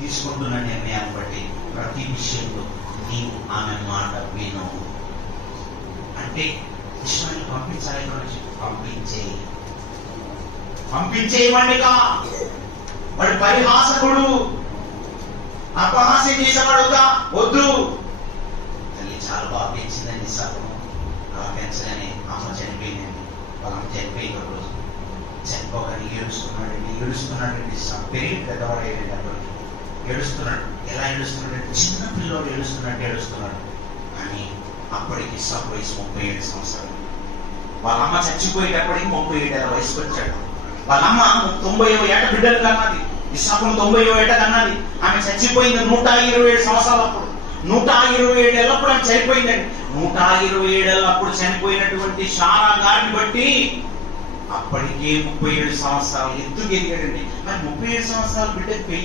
తీసుకుంటున్న నిర్ణయాన్ని బట్టి ప్రతి విషయంలో నీవు ఆమె మాట విను. అంటే ఇష్మాయిల్ పంపించాలి, పంపించేయమండిగా. వాడు పరిహాసకుడు, అపహాస్యం చేసేవాడుగా. వద్దు. తల్లి చాలా బాగా పెంచిందండి. సగం అలా పెంచగానే అమ్మ చనిపోయిందండి. వాళ్ళ అమ్మ చనిపోయింది. ఒక రోజు చనిపోగానే ఏడుస్తున్నాడండి. పెరిగి పెద్దవాడేయండి. అప్పుడు ఏడుస్తున్నాడు. ఎలా ఏడుస్తున్నాడు? చిన్న పిల్లవాడు ఏడుస్తున్నాడు. అని అప్పటికి ఇస్సాకు వయసు 37 సంవత్సరాలు. వాళ్ళ అమ్మ చచ్చిపోయేటప్పటికి 37 వయసుకు వచ్చాడు. వాళ్ళ అమ్మ 90వ ఏట బిడ్డలు కన్నది. ఇస్సాకును 90వ ఏట కన్నది. ఆమె చచ్చిపోయింది 127 సంవత్సరాలప్పుడు. 127 ఏళ్ళప్పుడు ఆమె చనిపోయిందండి. 127 ఏళ్ళప్పుడు చనిపోయినటువంటి శారా గారిని బట్టి అప్పటికే 37 సంవత్సరాలు ఎత్తుకెదిగాడండి. మరి 37 సంవత్సరాల బిడ్డకి పెళ్లి